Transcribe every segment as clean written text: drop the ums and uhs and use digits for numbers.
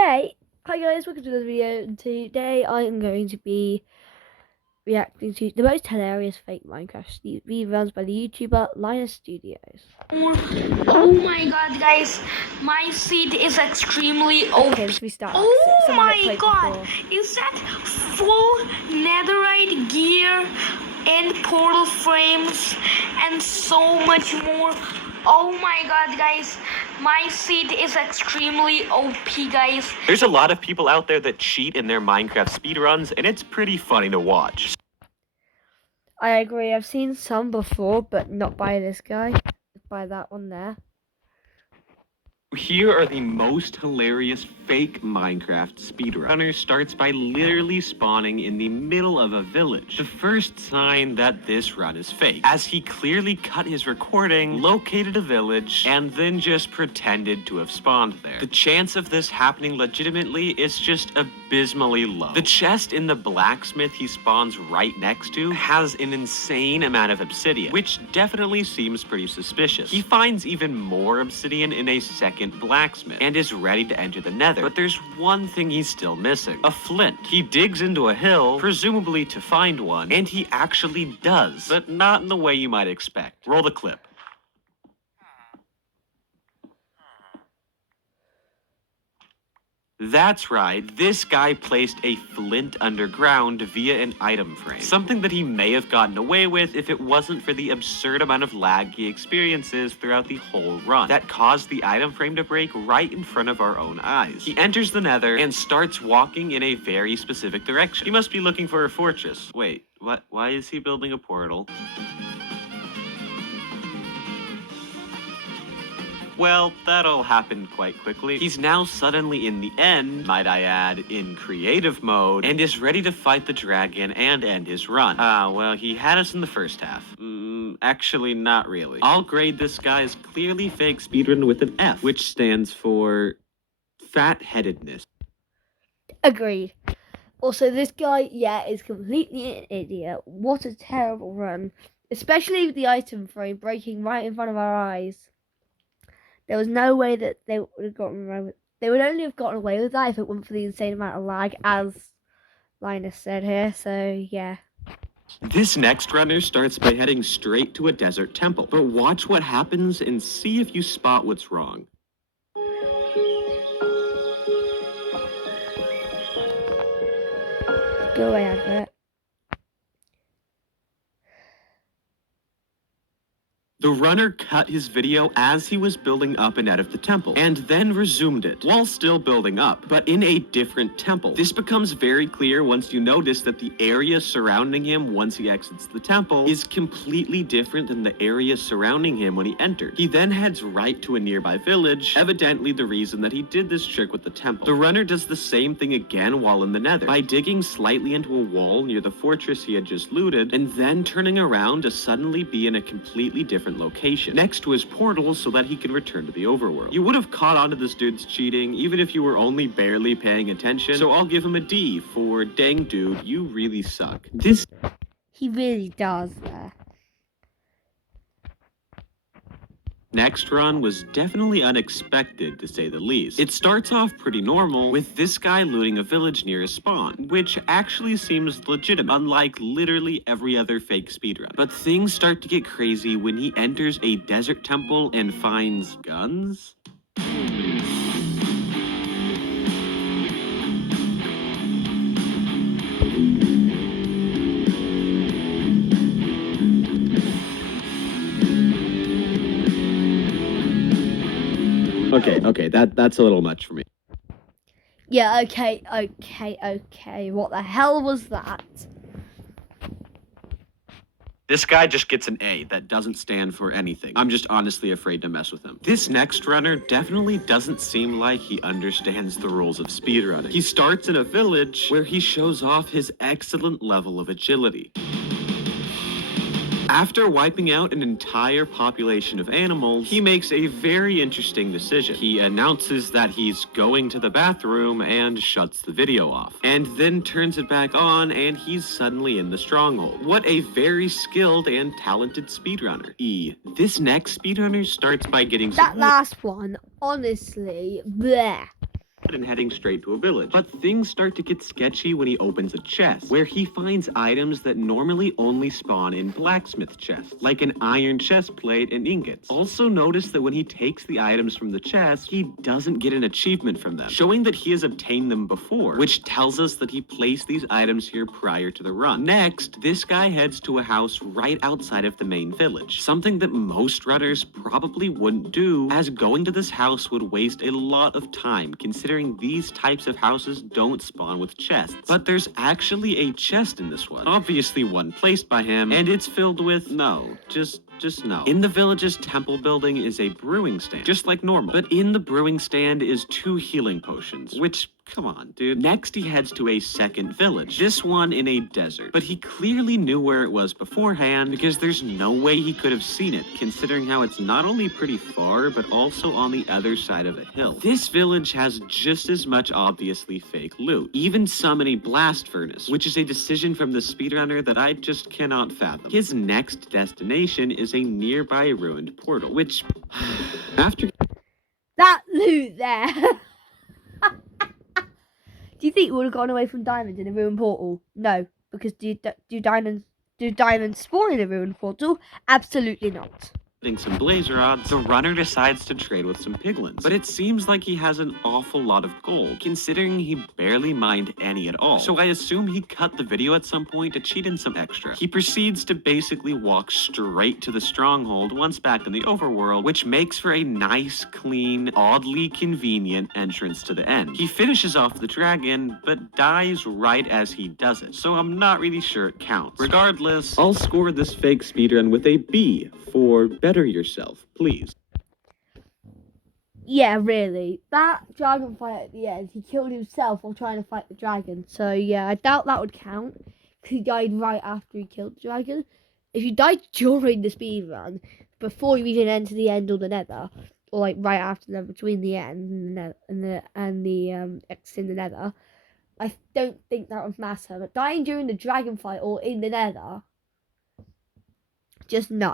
Hey, hi guys, welcome to this video. Today I am going to be reacting to the most hilarious fake Minecraft reruns by the YouTuber Linus Studios. Oh my god, guys, my seat is extremely OP. Okay, let's restart. Oh Some of it my played god, before. is that full netherite gear and portal frames and so much more? Oh my god, guys, my seat is extremely OP, guys. There's a lot of people out there that cheat in their Minecraft speedruns, and it's pretty funny to watch. I agree, I've seen some before, but not by this guy. By that one there. Here are the most hilarious fake Minecraft speedrunner starts by literally spawning in the middle of a village. The first sign that this run is fake, as he clearly cut his recording, located a village, and then just pretended to have spawned there. The chance of this happening legitimately is just abysmally low. The chest in the blacksmith he spawns right next to has an insane amount of obsidian, which definitely seems pretty suspicious. He finds even more obsidian in a second blacksmith and is ready to enter the nether, but there's one thing he's still missing: a flint. He digs into a hill, presumably to find one, and he actually does, but not in the way you might expect. Roll the clip. That's right, this guy placed a flint underground via an item frame. Something that he may have gotten away with if it wasn't for the absurd amount of lag he experiences throughout the whole run that caused the item frame to break right in front of our own eyes. He enters the nether and starts walking in a very specific direction. He must be looking for a fortress. Wait, what? Why is he building a portal? Well, that all happened quite quickly. He's now suddenly in the end, might I add, in creative mode, and is ready to fight the dragon and end his run. Well, he had us in the first half. Actually, not really. I'll grade this guy's clearly fake speedrun with an F, which stands for fat-headedness. Agreed. Also, this guy, is completely an idiot. What a terrible run. Especially with the item frame breaking right in front of our eyes. There was no way that they would have gotten away with. They would only have gotten away with that if it wasn't for the insane amount of lag, as Linus said here. So yeah. This next runner starts by heading straight to a desert temple, but watch what happens and see if you spot what's wrong. Go away, advert. The runner cut his video as he was building up and out of the temple, and then resumed it, while still building up, but in a different temple. This becomes very clear once you notice that the area surrounding him once he exits the temple is completely different than the area surrounding him when he entered. He then heads right to a nearby village, evidently the reason that he did this trick with the temple. The runner does the same thing again while in the nether, by digging slightly into a wall near the fortress he had just looted, and then turning around to suddenly be in a completely different location, next to his portal, so that he can return to the overworld. You would have caught on to this dude's cheating, even if you were only barely paying attention, so I'll give him a D for, dang dude, you really suck. He really does there. Next run was definitely unexpected, to say the least. It starts off pretty normal, with this guy looting a village near his spawn, which actually seems legitimate, unlike literally every other fake speedrun. But things start to get crazy when he enters a desert temple and finds guns? Okay, that's a little much for me. Yeah, okay. What the hell was that? This guy just gets an A that doesn't stand for anything. I'm just honestly afraid to mess with him. This next runner definitely doesn't seem like he understands the rules of speedrunning. He starts in a village where he shows off his excellent level of agility. After wiping out an entire population of animals, he makes a very interesting decision. He announces that he's going to the bathroom and shuts the video off, and then turns it back on, and he's suddenly in the stronghold. What a very skilled and talented speedrunner. This next speedrunner starts by getting That last one, honestly, bleh. and heading straight to a village. But things start to get sketchy when he opens a chest, where he finds items that normally only spawn in blacksmith chests, like an iron chest plate and ingots. Also notice that when he takes the items from the chest, he doesn't get an achievement from them, showing that he has obtained them before, which tells us that he placed these items here prior to the run. Next, this guy heads to a house right outside of the main village, something that most runners probably wouldn't do, as going to this house would waste a lot of time, considering these types of houses don't spawn with chests. But there's actually a chest in this one, obviously one placed by him, and it's filled with just no. In the village's temple building is a brewing stand, just like normal. But in the brewing stand is 2 healing potions, which, come on, dude. Next, he heads to a second village, this one in a desert. But he clearly knew where it was beforehand, because there's no way he could have seen it, considering how it's not only pretty far, but also on the other side of a hill. This village has just as much obviously fake loot, even some in a blast furnace, which is a decision from the speedrunner that I just cannot fathom. His next destination is a nearby ruined portal, which, after That loot there. Do you think he would have gone away from diamonds in a ruined portal? No, because do diamonds spawn in a ruined portal? Absolutely not. some blaze rods, the runner decides to trade with some piglins. But it seems like he has an awful lot of gold, considering he barely mined any at all. So I assume he cut the video at some point to cheat in some extra. He proceeds to basically walk straight to the stronghold once back in the overworld, which makes for a nice, clean, oddly convenient entrance to the end. He finishes off the dragon, but dies right as he does it, so I'm not really sure it counts. Regardless, I'll score this fake speedrun with a B for better yourself, please. Yeah, really. That dragon fight at the end, he killed himself while trying to fight the dragon. So yeah, I doubt that would count, because he died right after he killed the dragon. If you died during the speedrun, before you even enter the end or the nether, or like right after them, between the end and the exit in the nether, I don't think that would matter. But dying during the dragon fight or in the nether, just no.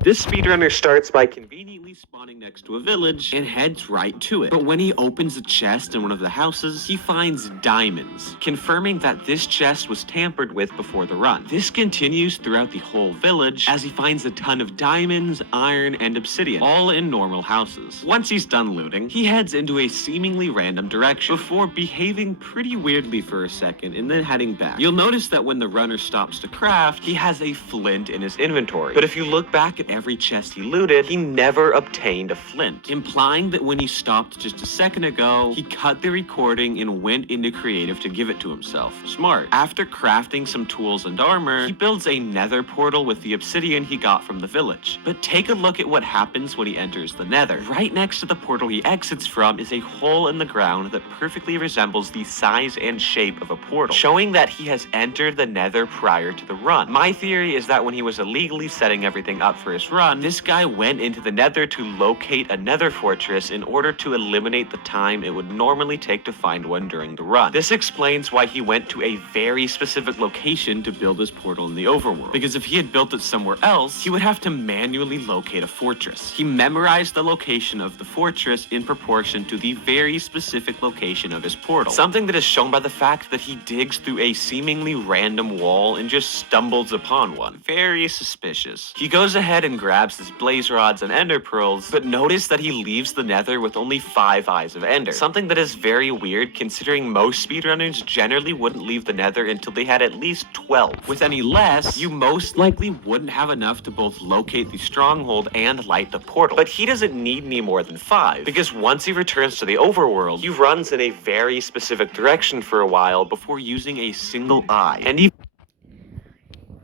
This speedrunner starts by conveniently spawning next to a village and heads right to it. But when he opens a chest in one of the houses, he finds diamonds, confirming that this chest was tampered with before the run. This continues throughout the whole village as he finds a ton of diamonds, iron, and obsidian, all in normal houses. Once he's done looting, he heads into a seemingly random direction before behaving pretty weirdly for a second and then heading back. You'll notice that when the runner stops to craft, he has a flint in his inventory. But if you look back at every chest he looted, he never obtained a flint, implying that when he stopped just a second ago, he cut the recording and went into creative to give it to himself. Smart. After crafting some tools and armor, he builds a nether portal with the obsidian he got from the village. But take a look at what happens when he enters the nether. Right next to the portal he exits from is a hole in the ground that perfectly resembles the size and shape of a portal, showing that he has entered the nether prior to the run. My theory is that when he was illegally setting everything up for his run, this guy went into the nether to locate a nether fortress in order to eliminate the time it would normally take to find one during the run. This explains why he went to a very specific location to build his portal in the overworld, because if he had built it somewhere else, he would have to manually locate a fortress. He memorized the location of the fortress in proportion to the very specific location of his portal, something that is shown by the fact that he digs through a seemingly random wall and just stumbles upon one. Very suspicious. He goes ahead and grabs his blaze rods and ender pearls, but notice that he leaves the nether with only 5 eyes of ender, something that is very weird considering most speedrunners generally wouldn't leave the nether until they had at least 12. With any less, you most likely wouldn't have enough to both locate the stronghold and light the portal. But he doesn't need any more than 5, because once he returns to the overworld, he runs in a very specific direction for a while before using a single eye, and he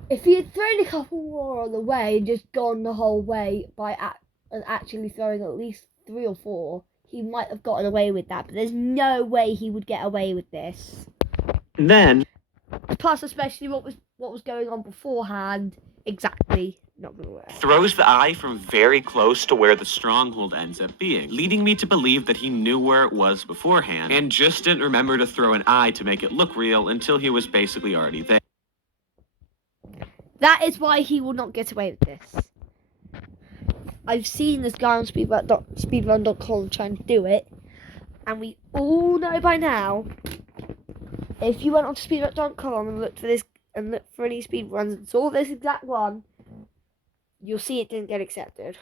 If he had thrown a couple more on the way and just gone the whole way by actually throwing at least 3 or 4, he might have gotten away with that. But there's no way he would get away with this. then Plus, especially what was going on beforehand. Exactly. Not gonna work. throws the eye from very close to where the stronghold ends up being, leading me to believe that he knew where it was beforehand and just didn't remember to throw an eye to make it look real until he was basically already there. That is why he will not get away with this. I've seen this guy on speedrun.com trying to do it, And we all know by now, if you went onto speedrun.com and looked for this and looked for any speedruns and saw this exact one, you'll see it didn't get accepted.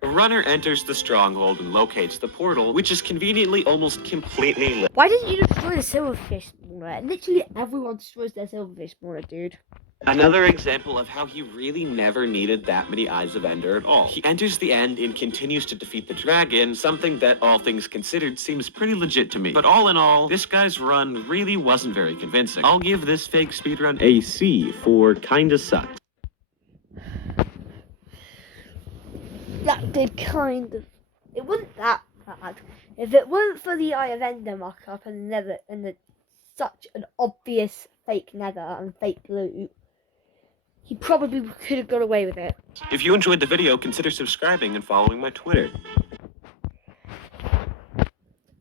The runner enters the stronghold and locates the portal, which is conveniently almost completely lit. Why didn't you destroy the silverfish spawner? Literally everyone destroys their silverfish spawner, dude. Another example of how he really never needed that many Eyes of Ender at all. He enters the end and continues to defeat the dragon, something that, all things considered, seems pretty legit to me. But all in all, this guy's run really wasn't very convincing. I'll give this fake speedrun a C for kinda sucks. That did kind of. It wasn't that bad. If it weren't for the Eye of Ender mock-up and such an obvious fake nether and fake loot, he probably could have got away with it. If you enjoyed the video, consider subscribing and following my Twitter.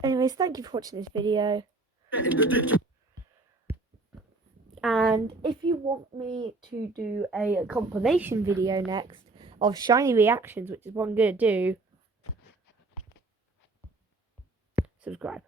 Anyways, thank you for watching this video. And if you want me to do a compilation video next of shiny reactions, which is what I'm going to do, subscribe.